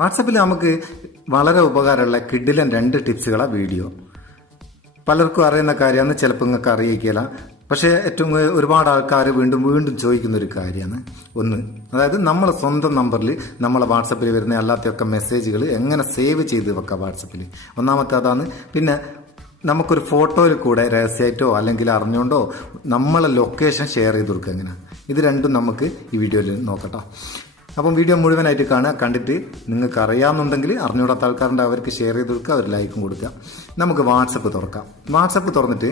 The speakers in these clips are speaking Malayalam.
വാട്സപ്പിൽ നമുക്ക് വളരെ ഉപകാരമുള്ള കിഡിലൻ 2 ടിപ്സുകളാണ് വീഡിയോ. പലർക്കും അറിയുന്ന കാര്യമാണ്, ചിലപ്പോൾ നിങ്ങൾക്ക് അറിയിക്കില്ല. പക്ഷേ ഏറ്റവും ഒരുപാട് ആൾക്കാർ വീണ്ടും വീണ്ടും ചോദിക്കുന്ന ഒരു കാര്യമാണ്. ഒന്ന്, അതായത് നമ്മളെ സ്വന്തം നമ്പറിൽ നമ്മളെ വാട്സപ്പിൽ വരുന്ന അല്ലാത്തൊക്കെ മെസ്സേജുകൾ എങ്ങനെ സേവ് ചെയ്ത് വെക്കാം വാട്സപ്പിൽ. ഒന്നാമത്തെ അതാണ്. പിന്നെ നമുക്കൊരു ഫോട്ടോയിൽ കൂടെ രഹസ്യമായിട്ടോ അല്ലെങ്കിൽ അറിഞ്ഞുകൊണ്ടോ നമ്മളെ ലൊക്കേഷൻ ഷെയർ ചെയ്ത് കൊടുക്കുക എങ്ങനെ. ഇത് രണ്ടും നമുക്ക് ഈ വീഡിയോയിൽ നോക്കട്ടോ. അപ്പം വീഡിയോ മുഴുവനായിട്ട് കാണുക. കണ്ടിട്ട് നിങ്ങൾക്ക് അറിയാമെന്നുണ്ടെങ്കിൽ അറിഞ്ഞുകൂടാത്ത ആൾക്കാരുണ്ട്, അവർക്ക് ഷെയർ ചെയ്ത് കൊടുക്കുക, ഒരു ലൈക്കും കൊടുക്കുക. നമുക്ക് വാട്സപ്പ് തുറക്കാം. വാട്സപ്പ് തുറന്നിട്ട്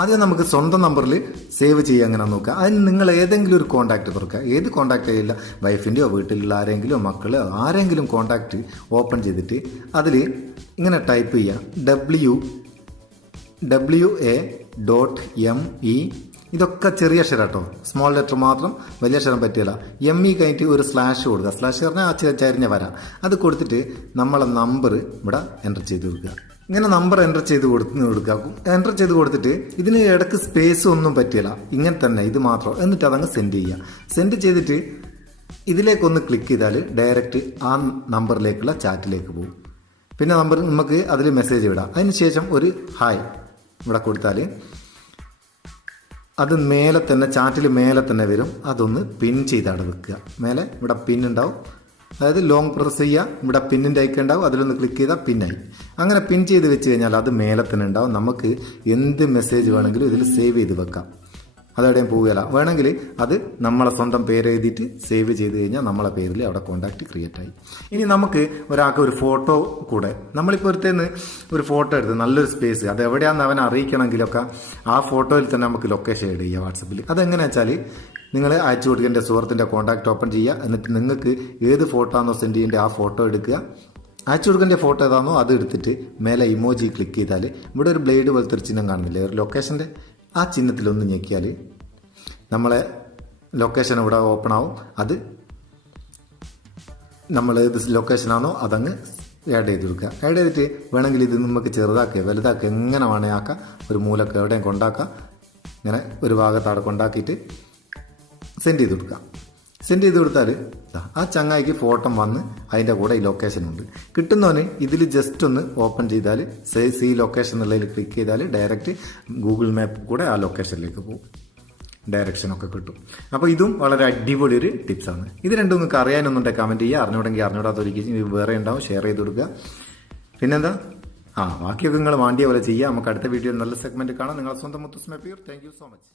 ആദ്യം നമുക്ക് സ്വന്തം നമ്പറിൽ സേവ് ചെയ്യുക എങ്ങനെ നോക്കുക. അതിന് നിങ്ങൾ ഏതെങ്കിലും ഒരു കോൺടാക്റ്റ് തുറക്കുക. ഏത് കോൺടാക്റ്റ് ചെയ്യില്ല, വൈഫിൻ്റെയോ വീട്ടിലുള്ള ആരെങ്കിലും മക്കളോ ആരെങ്കിലും കോൺടാക്റ്റ് ഓപ്പൺ ചെയ്തിട്ട് അതിൽ ഇങ്ങനെ ടൈപ്പ് ചെയ്യുക WA.ME. ഇതൊക്കെ ചെറിയ അക്ഷരം കേട്ടോ, സ്മോൾ ലെറ്റർ മാത്രം, വലിയ അക്ഷരം പറ്റില്ല. ME കഴിഞ്ഞിട്ട് ഒരു സ്ലാഷ് കൊടുക്കുക. സ്ലാഷ് പറഞ്ഞാൽ ആ ചരിഞ്ഞ വരാം. അത് കൊടുത്തിട്ട് നമ്മളെ നമ്പർ ഇവിടെ എൻ്റർ ചെയ്ത് കൊടുക്കുക. ഇങ്ങനെ നമ്പർ എൻ്റർ ചെയ്ത് കൊടുക്കുക. എൻ്റർ ചെയ്ത് കൊടുത്തിട്ട് ഇതിന് ഇടയ്ക്ക് സ്പേസ് ഒന്നും പറ്റില്ല, ഇങ്ങനെ തന്നെ ഇത് മാത്രം. എന്നിട്ട് അതങ്ങ് സെൻഡ് ചെയ്യുക. സെൻഡ് ചെയ്തിട്ട് ഇതിലേക്കൊന്ന് ക്ലിക്ക് ചെയ്താൽ ഡയറക്റ്റ് ആ നമ്പറിലേക്കുള്ള ചാറ്റിലേക്ക് പോകും. പിന്നെ നമ്പർ നമുക്ക് അതിൽ മെസ്സേജ് വിടാം. അതിന് ശേഷം ഒരു ഹായ് ഇവിടെ കൊടുത്താൽ അത് മേലെ തന്നെ, ചാറ്റിൽ മേലെ തന്നെ വരും. അതൊന്ന് പിൻ ചെയ്താണ് വെക്കുക. മേലെ ഇവിടെ പിൻ ഉണ്ടാവും, അതായത് ലോങ് പ്രസ് ചെയ്യുക, ഇവിടെ പിന്നിൻ്റെ ഐക്കൺ ഉണ്ടാവും, അതിലൊന്ന് ക്ലിക്ക് ചെയ്താൽ പിന്നായി. അങ്ങനെ പിൻ ചെയ്ത് വെച്ച് കഴിഞ്ഞാൽ അത് മേലെ തന്നെ ഉണ്ടാവും. നമുക്ക് എന്ത് മെസ്സേജ് വേണമെങ്കിലും ഇതിൽ സേവ് ചെയ്ത് വെക്കാം. അതെവിടെയും പോവുകയില്ല. വേണമെങ്കിൽ അത് നമ്മളെ സ്വന്തം പേര് എഴുതിയിട്ട് സേവ് ചെയ്ത് കഴിഞ്ഞാൽ നമ്മളെ പേരിൽ അവിടെ കോൺടാക്റ്റ് ക്രിയേറ്റ് ആയി. ഇനി നമുക്ക് ഒരാൾക്ക് ഒരു ഫോട്ടോ കൂടെ, നമ്മളിപ്പോൾ ഒരുത്തേന്ന് ഒരു ഫോട്ടോ എടുത്ത് നല്ലൊരു സ്പേസ്, അത് എവിടെയാണെന്ന് അവനെ അറിയിക്കണമെങ്കിലൊക്കെ ആ ഫോട്ടോയിൽ തന്നെ നമുക്ക് ലൊക്കേഷൻ ആഡ് ചെയ്യുക വാട്സപ്പിൽ. അതെങ്ങനെയാ വെച്ചാൽ നിങ്ങൾ അയച്ചു കൊടുക്കേണ്ട സുഹൃത്തിൻ്റെ കോൺടാക്റ്റ് ഓപ്പൺ ചെയ്യുക. എന്നിട്ട് നിങ്ങൾക്ക് ഏത് ഫോട്ടോ ആണോ സെൻഡ് ചെയ്യേണ്ടത് ആ ഫോട്ടോ എടുക്കുക. അയച്ചു കൊടുക്കേണ്ട ഫോട്ടോ ഏതാണോ അത് എടുത്തിട്ട് മേലെ ഇമോജി ക്ലിക്ക് ചെയ്താൽ ഇവിടെ ഒരു ബ്ലേഡ് പോലത്തെ ഒരു ചിഹ്നം കാണുന്നില്ലേ, ഒരു ലൊക്കേഷൻ്റെ, ആ ചിഹ്നത്തിലൊന്ന് ഞെക്കിയാൽ നമ്മളെ ലൊക്കേഷൻ ഇവിടെ ഓപ്പൺ ആവും. അത് നമ്മൾ ഏത് ലൊക്കേഷനാണോ അതങ്ങ് ആഡ് ചെയ്ത് കൊടുക്കുക. ആഡ് ചെയ്തിട്ട് വേണമെങ്കിൽ ഇത് നമുക്ക് ചെറുതാക്കുക വലുതാക്കുക എങ്ങനെ വേണമെങ്കിൽ ആക്കാം. ഒരു മൂലക്ക് എവിടെയും കൊണ്ടാക്കുക. ഇങ്ങനെ ഒരു ഭാഗത്ത് അവിടെ കൊണ്ടാക്കിയിട്ട് സെൻഡ് ചെയ്ത് കൊടുക്കുക. സെൻഡ് ചെയ്ത് കൊടുത്താൽ ആ ചങ്ങായിക്ക് ഫോട്ടോ വന്ന് അതിൻ്റെ കൂടെ ഈ ലൊക്കേഷനുണ്ട്. കിട്ടുന്നവന് ഇതിൽ ജസ്റ്റ് ഒന്ന് ഓപ്പൺ ചെയ്താൽ സി ലൊക്കേഷൻ എന്നുള്ളതിൽ ക്ലിക്ക് ചെയ്താൽ ഡയറക്റ്റ് ഗൂഗിൾ മാപ്പ് കൂടെ ആ ലൊക്കേഷനിലേക്ക് പോകും. ഡയറക്ഷനൊക്കെ കിട്ടും. അപ്പോൾ ഇതും വളരെ അടിപൊളി ഒരു ടിപ്സാണ്. ഇത് രണ്ടും നിങ്ങൾക്ക് അറിയാനൊന്നുണ്ടെങ്കിൽ കമൻറ്റ് ചെയ്യുക. അറിഞ്ഞൂടെങ്കിൽ അറിഞ്ഞൂടാത്തൊരിക്കലും വേറെ ഉണ്ടാവും, ഷെയർ ചെയ്ത് കൊടുക്കുക. പിന്നെന്താ, ബാക്കിയൊക്കെ നിങ്ങൾ വാണ്ടിയ പോലെ ചെയ്യുക. നമുക്ക് അടുത്ത വീഡിയോയിൽ നല്ല സെഗ്മെൻറ്റ് കാണാം. നിങ്ങളെ സ്വന്തം മുത്തുസ്മ പീർ. Thank you so much.